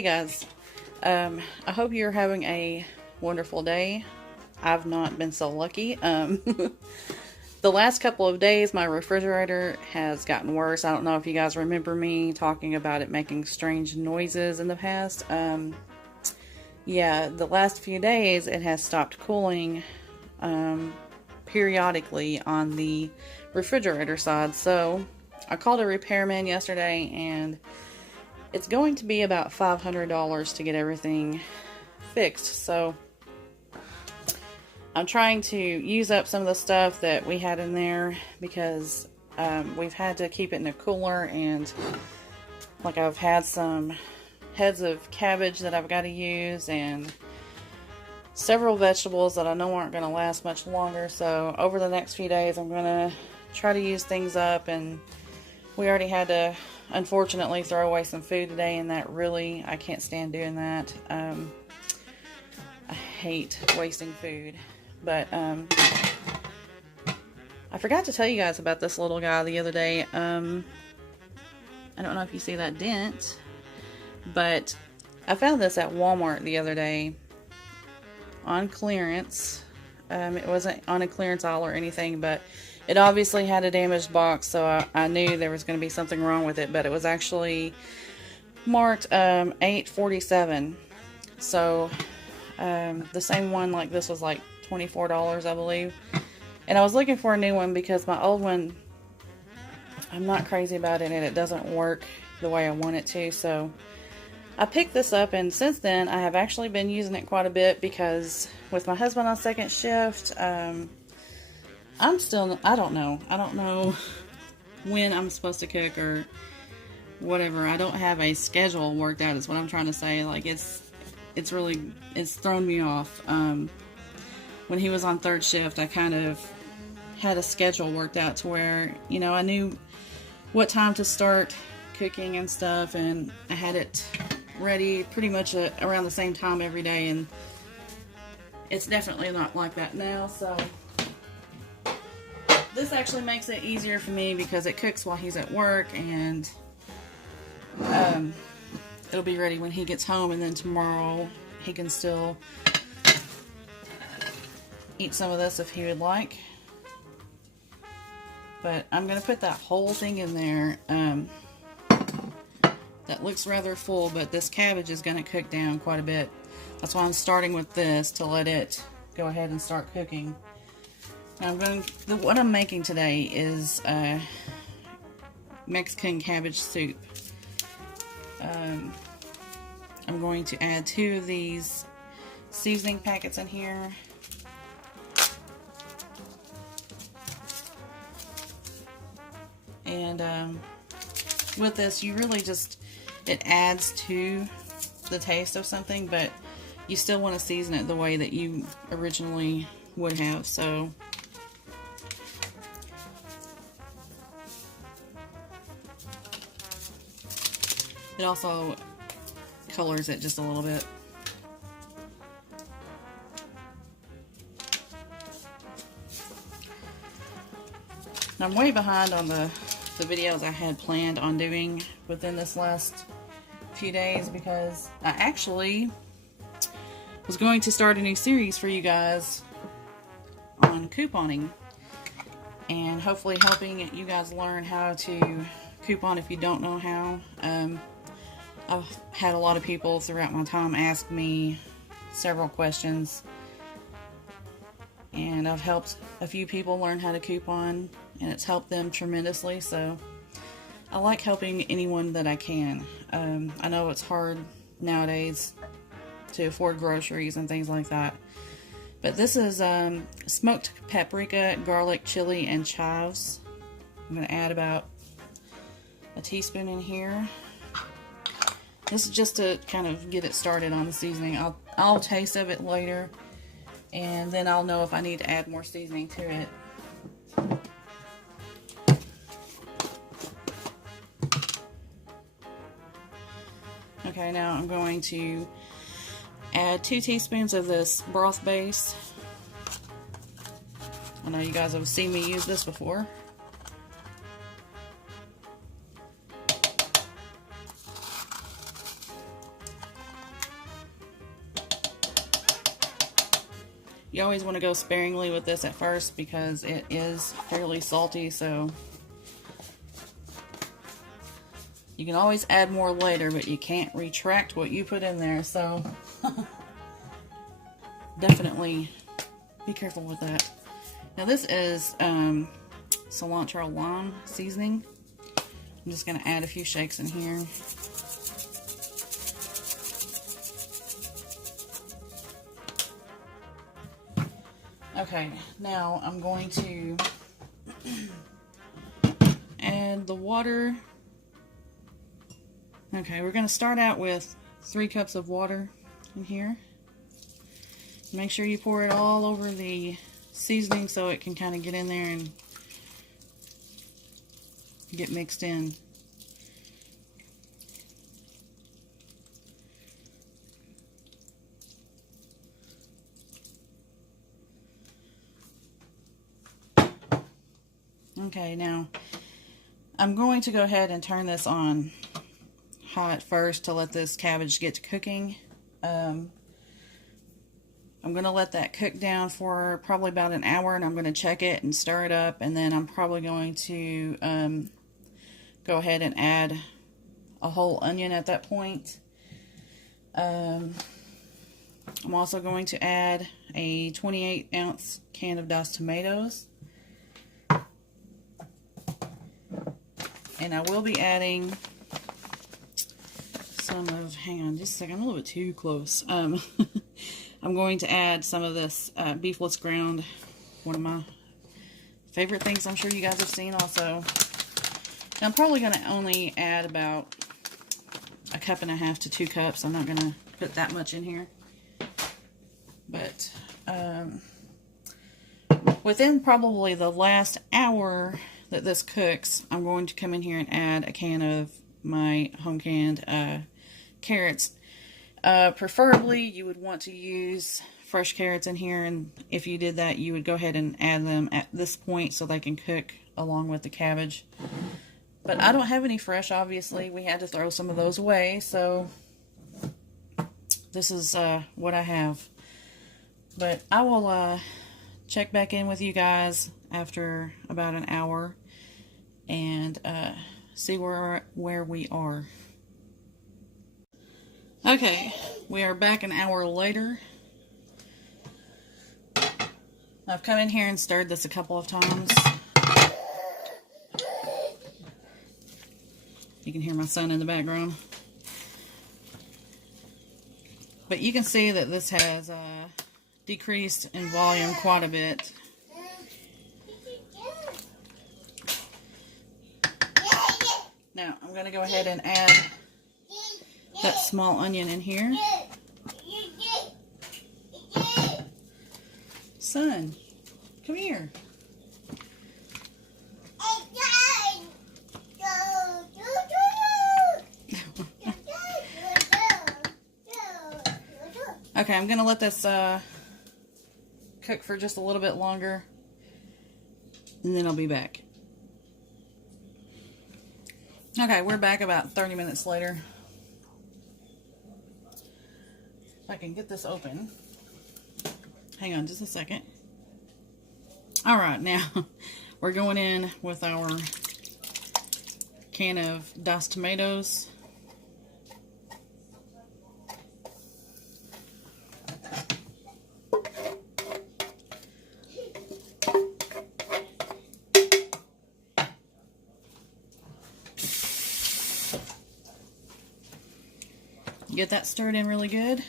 Hey guys, I hope you're having a wonderful day. I've not been so lucky. The last couple of days, my refrigerator has gotten worse. I don't know if you guys remember me talking about it making strange noises in the past. Yeah, the last few days, it has stopped cooling periodically on the refrigerator side. So I called a repairman yesterday, and it's going to be about $500 to get everything fixed. So I'm trying to use up some of the stuff that we had in there because we've had to keep it in a cooler, and like I've had some heads of cabbage that I've got to use and several vegetables that I know aren't going to last much longer. So over the next few days I'm going to try to use things up, and we already had to unfortunately throw away some food today, and that really, I can't stand doing that. I hate wasting food. But I forgot to tell you guys about this little guy the other day. I don't know if you see that dent, but I found this at Walmart the other day on clearance. It wasn't on a clearance aisle or anything, but it obviously had a damaged box, so I knew there was going to be something wrong with it, but it was actually marked 847. So the same one like this was like $24, I believe. And I was looking for a new one because my old one, I'm not crazy about it and it doesn't work the way I want it to. So I picked this up, and since then I have actually been using it quite a bit because with my husband on second shift, I don't know when I'm supposed to cook or whatever. I don't have a schedule worked out is what I'm trying to say. Like it's thrown me off. When he was on third shift, I kind of had a schedule worked out to where, you know, I knew what time to start cooking and stuff, and I had it ready pretty much around the same time every day, and it's definitely not like that now. So this actually makes it easier for me because it cooks while he's at work, and it'll be ready when he gets home, and then tomorrow he can still eat some of this if he would like. But I'm going to put that whole thing in there. That looks rather full, but this cabbage is going to cook down quite a bit. That's why I'm starting with this, to let it go ahead and start cooking. Now what I'm making today is Mexican cabbage soup. I'm going to add 2 of these seasoning packets in here. And with this, you really just, it adds to the taste of something, but you still want to season it the way that you originally would have. So it also colors it just a little bit. Now, I'm way behind on the videos I had planned on doing within this last few days because I actually was going to start a new series for you guys on couponing, and hopefully helping you guys learn how to coupon if you don't know how. I've had a lot of people throughout my time ask me several questions, and I've helped a few people learn how to coupon, and it's helped them tremendously. So I like helping anyone that I can. I know it's hard nowadays to afford groceries and things like that, but this is smoked paprika, garlic, chili, and chives. I'm going to add about a teaspoon in here. This is just to kind of get it started on the seasoning. I'll taste of it later, and then I'll know if I need to add more seasoning to it. Okay, now I'm going to add 2 teaspoons of this broth base. I know you guys have seen me use this before. You always want to go sparingly with this at first because it is fairly salty, so you can always add more later, but you can't retract what you put in there, so definitely be careful with that. Now this is cilantro lime seasoning. I'm just going to add a few shakes in here. Okay, now I'm going to add the water. Okay, we're going to start out with 3 cups of water in here. Make sure you pour it all over the seasoning so it can kind of get in there and get mixed in. Okay, now I'm going to go ahead and turn this on hot first to let this cabbage get to cooking. I'm going to let that cook down for probably about an hour, and I'm going to check it and stir it up, and then I'm probably going to go ahead and add a whole onion at that point. I'm also going to add a 28-ounce can of diced tomatoes. And I will be adding some of, hang on just a second, I'm a little bit too close. I'm going to add some of this beefless ground, one of my favorite things I'm sure you guys have seen also. And I'm probably going to only add about 1.5 cups to 2 cups. I'm not going to put that much in here. But within probably the last hour that this cooks, I'm going to come in here and add a can of my home canned carrots. Preferably you would want to use fresh carrots in here, and if you did that you would go ahead and add them at this point so they can cook along with the cabbage. But I don't have any fresh, obviously. We had to throw some of those away, so this is what I have. But I will check back in with you guys after about an hour and see where we are. Okay, we are back an hour later. I've come in here and stirred this a couple of times. You can hear my son in the background. But you can see that this has decreased in volume quite a bit. Now, I'm going to go ahead and add that small onion in here. Son, come here. Okay, I'm going to let this cook for just a little bit longer, and then I'll be back. Okay, we're back about 30 minutes later. If I can get this open. Hang on just a second. Alright, now we're going in with our can of diced tomatoes. Get that stirred in really good.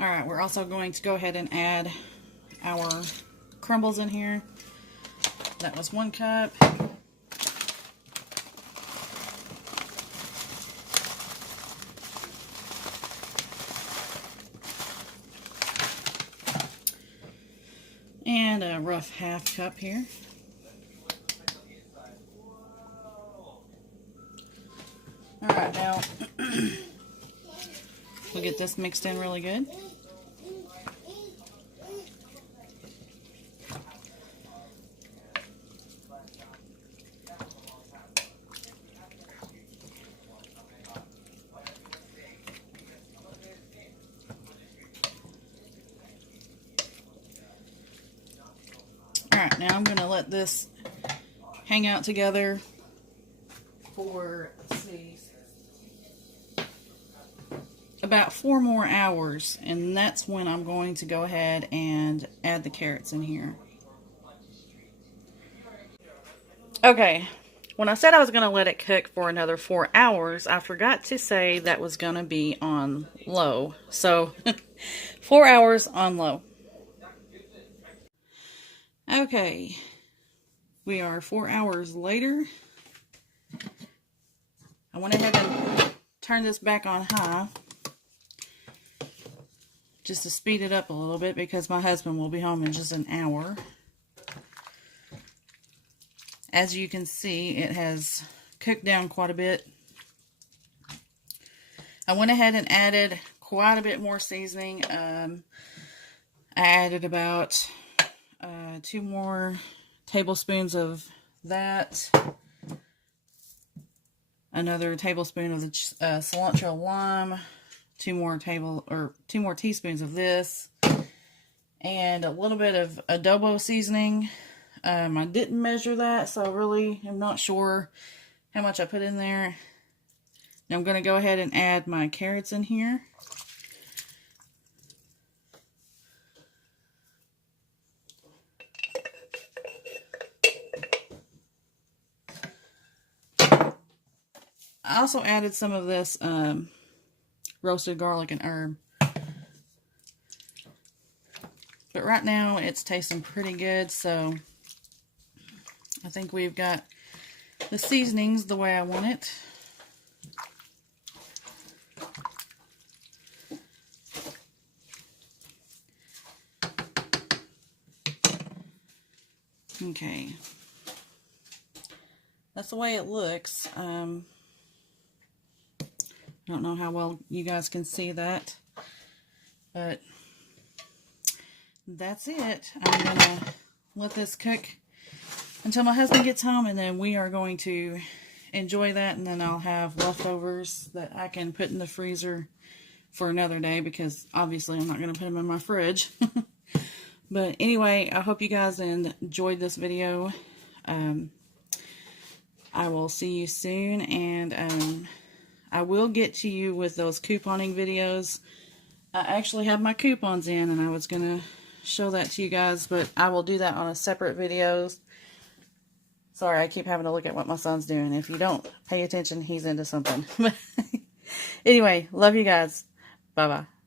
Alright, we're also going to go ahead and add our crumbles in here. That was 1 cup. And a rough 1/2 cup here. Alright, now We'll get this mixed in really good. Alright, now I'm going to let this hang out together for, let's see, about 4 more hours, and that's when I'm going to go ahead and add the carrots in here. Okay, when I said I was going to let it cook for another 4 hours, I forgot to say that was going to be on low. So, 4 hours on low. Okay, we are 4 hours later. I went ahead and turned this back on high just to speed it up a little bit because my husband will be home in just an hour. As you can see, it has cooked down quite a bit. I went ahead and added quite a bit more seasoning. I added about 2 more tablespoons of that, another tablespoon of the cilantro lime, 2 more teaspoons of this, and a little bit of adobo seasoning. I didn't measure that, so I really am not sure how much I put in there. Now I'm going to go ahead and add my carrots in here. I also added some of this roasted garlic and herb. But right now it's tasting pretty good, so I think we've got the seasonings the way I want it. Okay. That's the way it looks. I don't know how well you guys can see that, but that's it. I'm going to let this cook until my husband gets home, and then we are going to enjoy that, and then I'll have leftovers that I can put in the freezer for another day, because obviously I'm not going to put them in my fridge. But anyway, I hope you guys enjoyed this video. I will see you soon, and I will get to you with those couponing videos. I actually have my coupons in, and I was going to show that to you guys, but I will do that on a separate video. Sorry, I keep having to look at what my son's doing. If you don't pay attention, he's into something. Anyway, love you guys. Bye-bye.